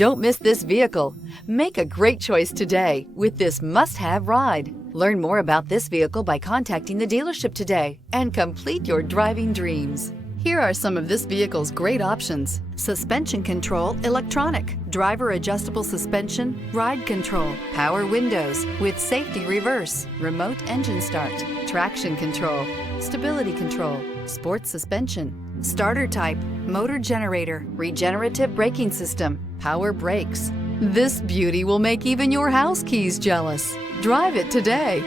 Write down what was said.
Don't miss this vehicle. Make a great choice today with this must-have ride. Learn more about this vehicle by contacting the dealership today and complete your driving dreams. Here are some of this vehicle's great options: suspension control electronic, driver adjustable suspension, ride control, power windows with safety reverse, remote engine start, traction control, stability control, sports suspension, starter type, motor generator, regenerative braking system, power brakes. This beauty will make even your house keys jealous. Drive it today.